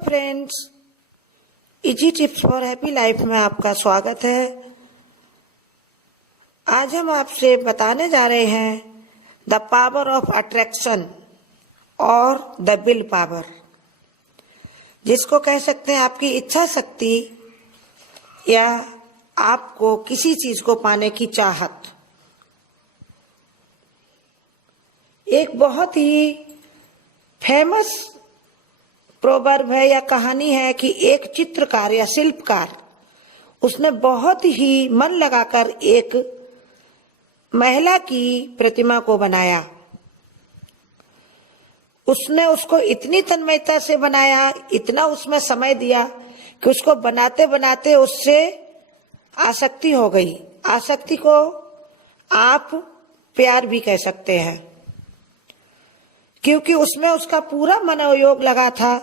Friends, easy tips for happy life में आपका स्वागत है। आज हम आपसे बताने जा रहे हैं द पावर ऑफ अट्रैक्शन और द विल पावर, जिसको कह सकते हैं आपकी इच्छा शक्ति या आपको किसी चीज को पाने की चाहत। एक बहुत ही फेमस प्रोवर्ब है या कहानी है कि एक चित्रकार या शिल्पकार उसने बहुत ही मन लगाकर एक महिला की प्रतिमा को बनाया। उसने उसको इतनी तन्मयता से बनाया, इतना उसमें समय दिया कि उसको बनाते बनाते उससे आसक्ति हो गई। आसक्ति को आप प्यार भी कह सकते हैं, क्योंकि उसमें उसका पूरा मनोयोग लगा था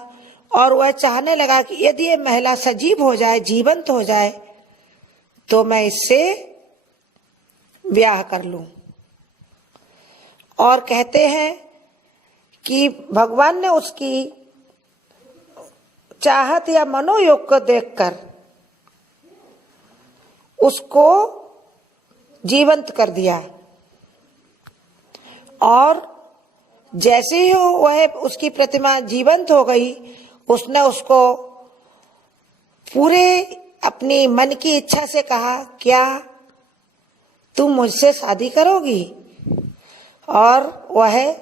और वह चाहने लगा कि यदि ये महिला सजीव हो जाए, जीवंत हो जाए, तो मैं इससे ब्याह कर लूं। और कहते हैं कि भगवान ने उसकी चाहत या मनोयोग को देखकर उसको जीवंत कर दिया। और जैसे ही वह उसकी प्रतिमा जीवंत हो गई, उसने उसको पूरे अपनी मन की इच्छा से कहा, क्या तुम मुझसे शादी करोगी? और वह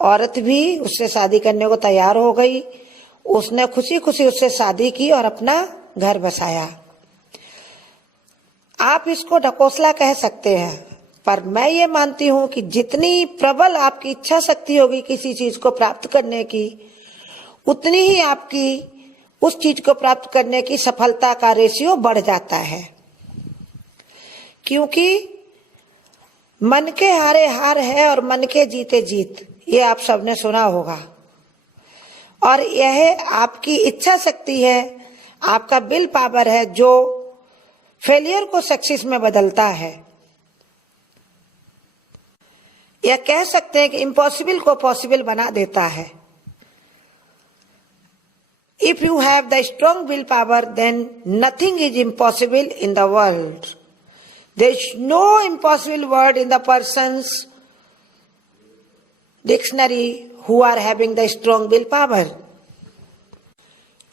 औरत भी उससे शादी करने को तैयार हो गई। उसने खुशी खुशी उससे शादी की और अपना घर बसाया। आप इसको ढकोसला कह सकते हैं, पर मैं ये मानती हूं कि जितनी प्रबल आपकी इच्छा शक्ति होगी किसी चीज को प्राप्त करने की, उतनी ही आपकी उस चीज को प्राप्त करने की सफलता का रेशियो बढ़ जाता है। क्योंकि मन के हारे हार है और मन के जीते जीत, ये आप सबने सुना होगा। और यह आपकी इच्छा शक्ति है, आपका विल पावर है, जो फेलियर को सक्सेस में बदलता है। या कह सकते हैं कि इम्पॉसिबल को पॉसिबल बना देता है। If you have the strong willpower, then nothing is impossible in the world. There is no impossible word in the person's dictionary who are having the strong willpower.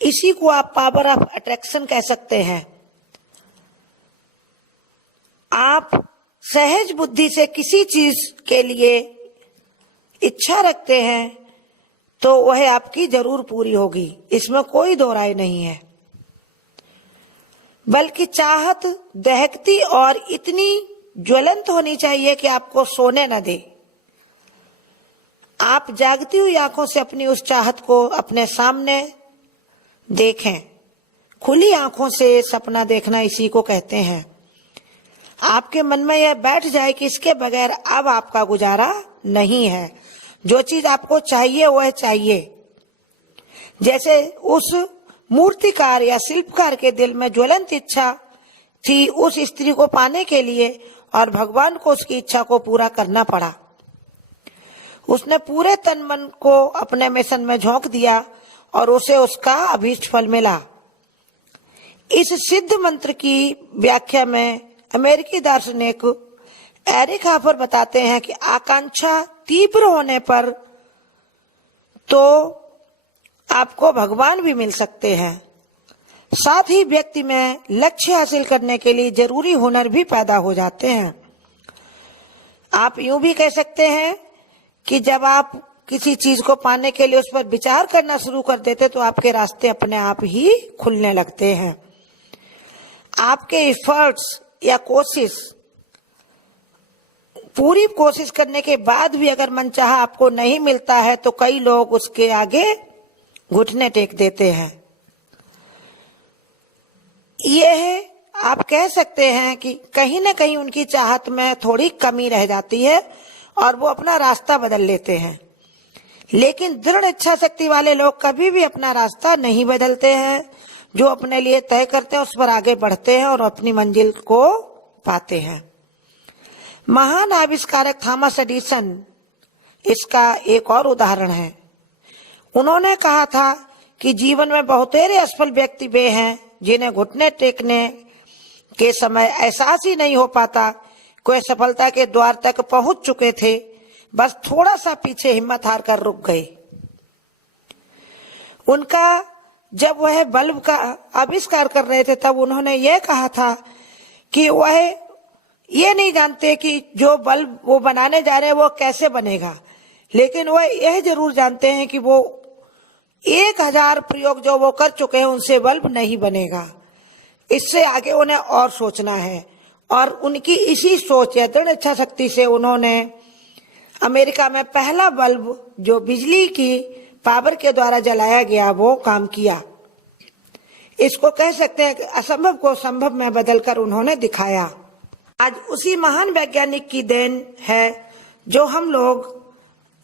इसी को आप पावर ऑफ अट्रैक्शन कह सकते हैं। आप सहज बुद्धि से किसी चीज के लिए इच्छा रखते हैं तो वह आपकी जरूर पूरी होगी, इसमें कोई दो राय नहीं है। बल्कि चाहत दहकती और इतनी ज्वलंत होनी चाहिए कि आपको सोने न दे। आप जागती हुई आंखों से अपनी उस चाहत को अपने सामने देखें। खुली आंखों से सपना देखना इसी को कहते हैं। आपके मन में यह बैठ जाए कि इसके बगैर अब आपका गुजारा नहीं है। जो चीज आपको चाहिए वह चाहिए। जैसे उस मूर्तिकार या शिल्पकार के दिल में ज्वलंत इच्छा थी उस स्त्री को पाने के लिए, और भगवान को उसकी इच्छा को पूरा करना पड़ा। उसने पूरे तन मन को अपने मिशन में झोंक दिया और उसे उसका अभीष्ट फल मिला। इस सिद्ध मंत्र की व्याख्या में अमेरिकी दार्शनिक एरिक हॉफर बताते हैं कि आकांक्षा तीव्र होने पर तो आपको भगवान भी मिल सकते हैं। साथ ही व्यक्ति में लक्ष्य हासिल करने के लिए जरूरी हुनर भी पैदा हो जाते हैं। आप यूं भी कह सकते हैं कि जब आप किसी चीज को पाने के लिए उस पर विचार करना शुरू कर देते तो आपके रास्ते अपने आप ही खुलने लगते हैं। आपके एफर्ट्स या पूरी कोशिश करने के बाद भी अगर मनचाहा आपको नहीं मिलता है तो कई लोग उसके आगे घुटने टेक देते हैं। यह आप कह सकते हैं कि कहीं ना कहीं उनकी चाहत में थोड़ी कमी रह जाती है और वो अपना रास्ता बदल लेते हैं। लेकिन दृढ़ इच्छा शक्ति वाले लोग कभी भी अपना रास्ता नहीं बदलते हैं। जो अपने लिए तय करते हैं उस पर आगे बढ़ते हैं और अपनी मंजिल को पाते हैं। महान आविष्कारक थॉमस एडिसन इसका एक और उदाहरण है। उन्होंने कहा था कि जीवन में बहुतेरे असफल व्यक्ति वे हैं जिन्हें घुटने टेकने के समय एहसास ही नहीं हो पाता कोई सफलता के द्वार तक पहुंच चुके थे, बस थोड़ा सा पीछे हिम्मत हार कर रुक गए। उनका जब वह बल्ब का आविष्कार कर रहे थे तब उन्होंने यह कहा था कि वह ये नहीं जानते कि जो बल्ब वो बनाने जा रहे हैं वो कैसे बनेगा, लेकिन वह यह जरूर जानते हैं कि वो 1000 प्रयोग जो वो कर चुके हैं उनसे बल्ब नहीं बनेगा। इससे आगे उन्हें और सोचना है, और उनकी इसी सोच या दृढ़ इच्छा शक्ति से उन्होंने अमेरिका में पहला बल्ब जो बिजली की पावर के द्वारा जलाया गया वो काम किया। इसको कह सकते हैं कि असंभव को संभव में बदलकर उन्होंने दिखाया। आज उसी महान वैज्ञानिक की देन है जो हम लोग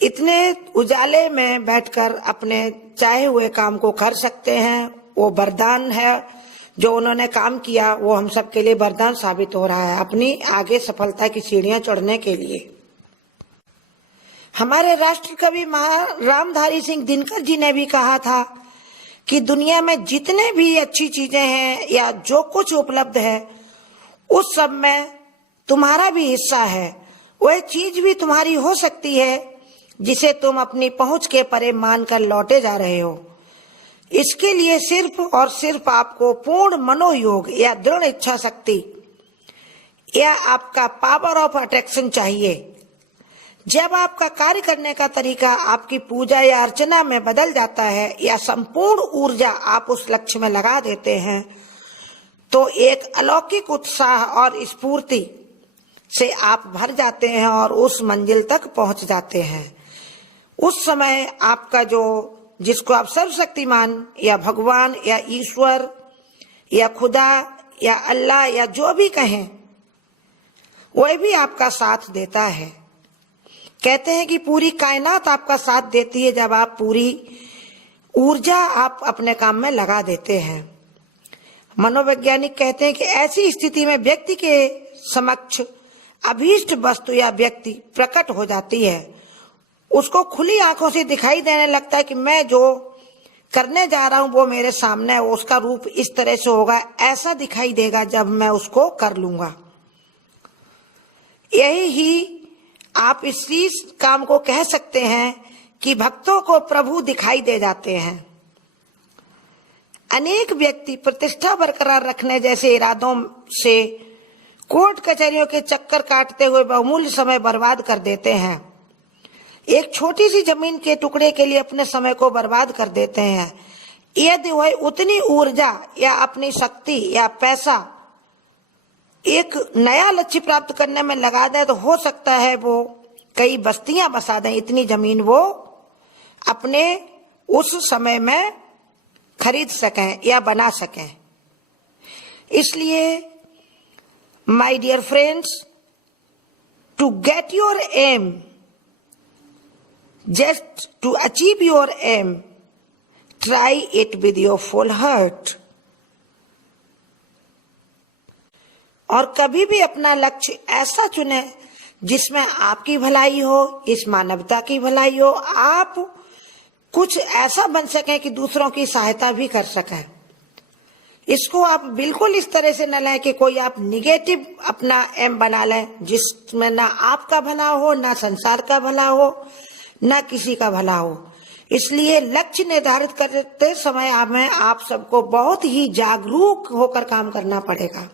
इतने उजाले में बैठकर अपने चाहे हुए काम को कर सकते हैं। वो वरदान है जो उन्होंने काम किया, वो हम सब के लिए वरदान साबित हो रहा है अपनी आगे सफलता की सीढ़ियां चढ़ने के लिए। हमारे राष्ट्र कवि रामधारी सिंह दिनकर जी ने भी कहा था कि दुनिया में जितने भी अच्छी चीजें हैं या जो कुछ उपलब्ध है उस सब में तुम्हारा भी हिस्सा है। वह चीज भी तुम्हारी हो सकती है जिसे तुम अपनी पहुंच के परे मानकर लौटे जा रहे हो। इसके लिए सिर्फ और सिर्फ आपको पूर्ण मनोयोग या दृढ़ इच्छा शक्ति या आपका पावर ऑफ अट्रैक्शन चाहिए। जब आपका कार्य करने का तरीका आपकी पूजा या अर्चना में बदल जाता है या संपूर्ण ऊर्जा आप उस लक्ष्य में लगा देते हैं तो एक अलौकिक उत्साह और स्फूर्ति से आप भर जाते हैं और उस मंजिल तक पहुंच जाते हैं। उस समय आपका जो जिसको आप सर्वशक्तिमान या भगवान या ईश्वर या खुदा या अल्लाह या जो भी कहें वह भी आपका साथ देता है। कहते हैं कि पूरी कायनात आपका साथ देती है जब आप पूरी ऊर्जा आप अपने काम में लगा देते हैं। मनोवैज्ञानिक कहते हैं कि ऐसी स्थिति में व्यक्ति के समक्ष अभीष्ट वस्तु या व्यक्ति प्रकट हो जाती है। उसको खुली आंखों से दिखाई देने लगता है कि मैं जो करने जा रहा हूं वो मेरे सामने है, उसका रूप इस तरह से होगा, ऐसा दिखाई देगा जब मैं उसको कर लूंगा। यही ही आप इसी काम को कह सकते हैं कि भक्तों को प्रभु दिखाई दे जाते हैं। अनेक व्यक्ति प्रतिष्ठा बरकरार रखने जैसे इरादों से कोर्ट कचहरियों के चक्कर काटते हुए बहुमूल्य समय बर्बाद कर देते हैं। एक छोटी सी जमीन के टुकड़े के लिए अपने समय को बर्बाद कर देते हैं। यदि वह उतनी ऊर्जा या अपनी शक्ति या पैसा एक नया लक्ष्य प्राप्त करने में लगा दे तो हो सकता है वो कई बस्तियां बसा दें, इतनी जमीन वो अपने उस समय में खरीद सकें या बना सकें। इसलिए my dear friends, to get your aim, just to achieve your aim, try it with your full heart। और कभी भी अपना लक्ष्य ऐसा चुने जिसमें आपकी भलाई हो, इस मानवता की भलाई हो, आप कुछ ऐसा बन सकें कि दूसरों की सहायता भी कर सकें। इसको आप बिल्कुल इस तरह से न लें कि कोई आप निगेटिव अपना एम बना लें जिसमें ना आपका भला हो, ना संसार का भला हो, न किसी का भला हो। इसलिए लक्ष्य निर्धारित करते समय हमें आप सबको बहुत ही जागरूक होकर काम करना पड़ेगा।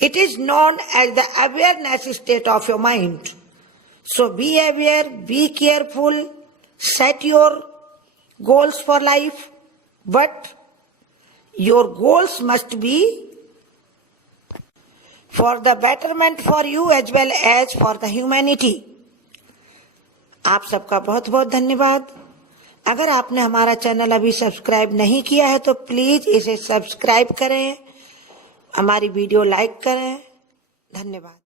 It is known as the awareness state of your mind. So be aware, be careful, set your goals for life, but your goals must be for the betterment for you as well as for the humanity. आप सबका बहुत बहुत धन्यवाद। अगर आपने हमारा channel अभी subscribe नहीं किया है तो प्लीज इसे सब्सक्राइब करें, हमारी वीडियो लाइक करें। धन्यवाद।